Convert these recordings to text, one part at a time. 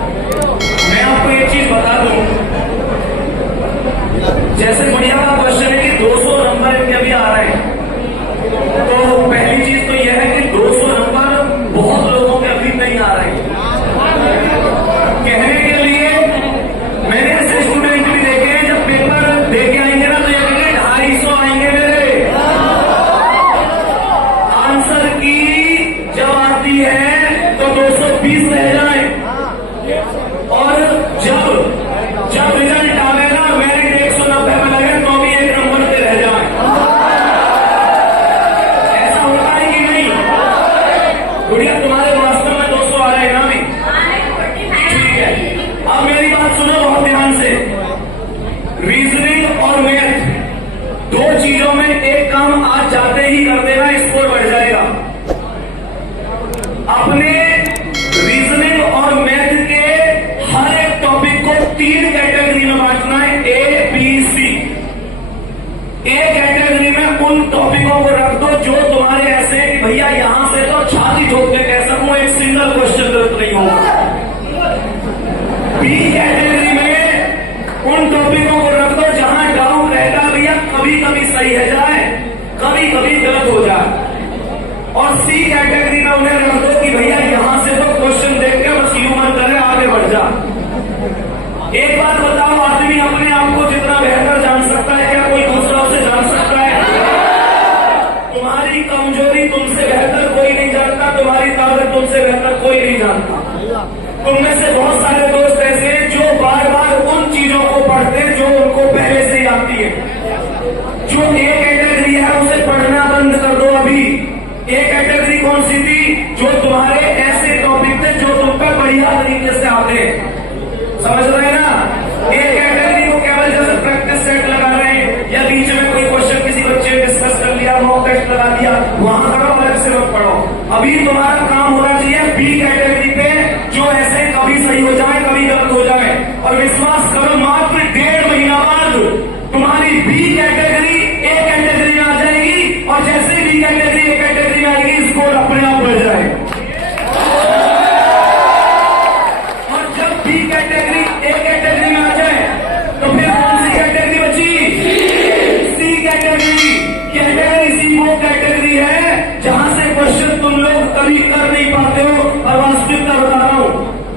मैं आपको एक चीज बता दूं, जैसे बढ़िया का क्वेश्चन है कि 200 नंबर इनके अभी आ रहे हैं, तो पहली चीज तो यह है कि 200 नंबर बहुत लोगों के अभी नहीं आ रहे हैं। कहने के लिए मैंने ऐसे स्टूडेंट भी देखे हैं, जब पेपर दे के आएंगे ना तो ये कहेंगे 250 आएंगे मेरे। आंसर की जब आती है तो 220 रह जाए, और जब रिजल्ट आवे ना मेरिट 190 में लगे तो भी एक नंबर पे रह जाए। ऐसा होता है कि नहीं? गुड़िया तुम्हारे वास्तव में 200 आ रहे हैं ना भी? ठीक है, अब मेरी बात सुनो बहुत ध्यान से। रीजनिंग और मैथ दो चीजों में एक काम आज जाते ही कर देना, स्कोर बढ़ जाएगा। अपने रीजनिंग और मैथ के हर एक टॉपिक को 3 कैटेगरी में बांटना है, A B C. A category में उन टॉपिकों को रख दो जो तुम्हारे ऐसे हैं कि भैया यहां से तो छाती ठोक के कह सकूं एक सिंगल क्वेश्चन गलत नहीं होगा। बी कैटेगरी में उन टॉपिकों को रख दो जहां डाउट रहता भैया कभी कभी सही है जाए, कभी कभी गलत हो जाए। और सी कैटेगरी में उन्हें रख दो कि भैया यहां से तो क्वेश्चन देख के बस यूं मन करे आगे बढ़ जा। एक बात बताओ, आदमी अपने आप को जितना बेहतर जान सकता है क्या कोई दूसरा उसे जान सकता है? तुम्हारी कमजोरी तुमसे बेहतर कोई नहीं जानता, तुम्हारी ताकत तुमसे बेहतर कोई नहीं जानता। तुममें से बहुत सारे दोस्त ऐसे हैं जो बार बार उन चीजों को पढ़ते हैं जो उनको पहले से ही आती है। जो ए कैटेगरी है उसे पढ़ना बंद कर दो अभी। ए कैटेगरी कौन सी थी? जो तुम्हारे ऐसे टॉपिक थे जो तुम पे बढ़िया तरीके से आते हैं, समझ रहे हैं ना? ए कैटेगरी को केवल जैसे प्रैक्टिस सेट लगा रहे हैं या बीच में कोई क्वेश्चन किसी बच्चे ने डिस्कस कर लिया, मॉक टेस्ट लगा दिया, वहां करो, अलग से मत पढ़ो। अभी तुम्हारा काम होना चाहिए बी कैटेगरी पे, जो ऐसे कभी सही हो जाए कभी गलत हो जाए। और विश्वास करो मात्र 1.5 महीना बाद तुम्हारी बी कैटेगरी ए कैटेगरी में आ जाएगी, और जैसे बी कैटेगरी ए कैटेगरी में आएगी स्कोर अपने आप बढ़ जाएगा। और जब बी कैटेगरी ए कैटेगरी में आ जाए तो फिर कौन सी कैटेगरी बची? सी कैटेगरी। कैटेगरी सी वो कैटेगरी है जहां से क्वेश्चन तुम लोग कभी कर नहीं पाते हो। और वास्तविकता बता रहा हूं,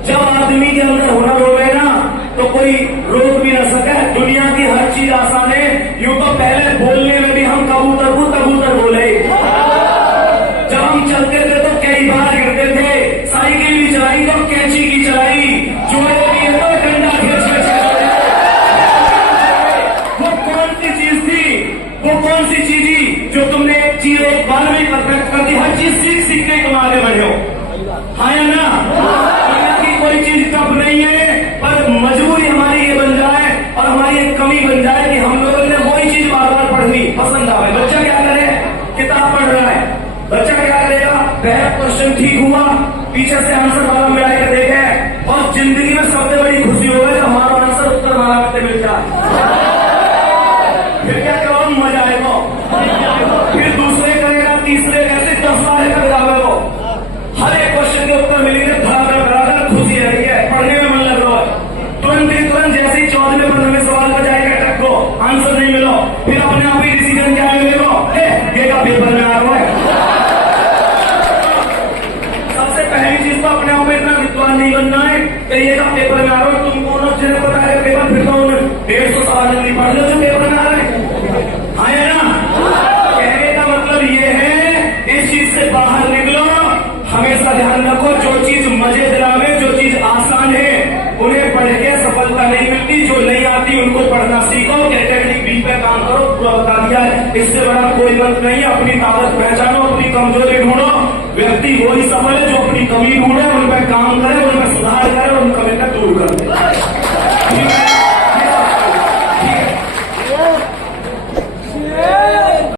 जब आदमी के अंदर हुनर होवे ना तो कोई रोक भी न सके। दुनिया की हर चीज आसान है। यूं तो पहले बोलने में भी हम कबूतर को कबूतर बोले, जब हम चलते थे तो कई बार गिरते थे, साइकिल भी चलाई तो कैंची की चलाई, जोड़े भी तो डंडा खींच के चलाए। वो कौन सी चीज थी? वो कौन सी चीज थी जो तुमने एक चीज एक बार में परफेक्ट कर दी? हर चीज सीख सीख के तुम आगे बढ़े हो, हाँ या ना? की कोई चीज टफ नहीं है, पर मजबूरी हमारी ये बन जाए और हमारी एक कमी बन जाए कि हम लोगों ने वही चीज बार बार पढ़नी पसंद आवे। बच्चा क्या करे? किताब पढ़ रहा है, बच्चा क्या करेगा? पहला क्वेश्चन ठीक हुआ, पीछे से आंसर वाला मिला के देखे, और जिंदगी में सबसे बड़ी खुशी होगा जब हमारा आंसर उत्तर वाला मिल जाए। फिर क्या करो? मजा आएगा। फिर दूसरे करेगा, तीसरे ऐसे 10 बार करेगा वो। हर एक क्वेश्चन के उत्तर मिलेंगे, बराबर खुशी रही है, पढ़ने में मन लग रहा है। तुरंत जैसे ही 14वें 15वें सवाल का जाएगा टक्को आंसर नहीं मिलो, फिर अपने आप ही डिसीजन क्या ले लो, ये का पेपर में आ रहा है। सबसे पहली चीज तो अपने आप में इतना विद्वान नहीं बनना है कि ये का पेपर में आ रहा है। तुम कौन जिन्हें पता है पेपर, फिर तो 150 सवाल नहीं पढ़ लो जो पेपर में आ रहा है, हाँ या ना? कहने का मतलब ये है इस चीज से बाहर निकलो। हमेशा ध्यान रखो, जो चीज मजे दिलावे, जो चीज आसान है उन्हें पढ़ के सफलता नहीं मिलती। जो नहीं आती उनको पढ़ना सीखो। कैटेगरी बी पे काम करो, पूरा बता दिया है, इससे बड़ा कोई मंत्र नहीं है। अपनी ताकत पहचानो, अपनी कमजोरी ढूंढो। व्यक्ति वही सफल है जो अपनी कमी ढूंढे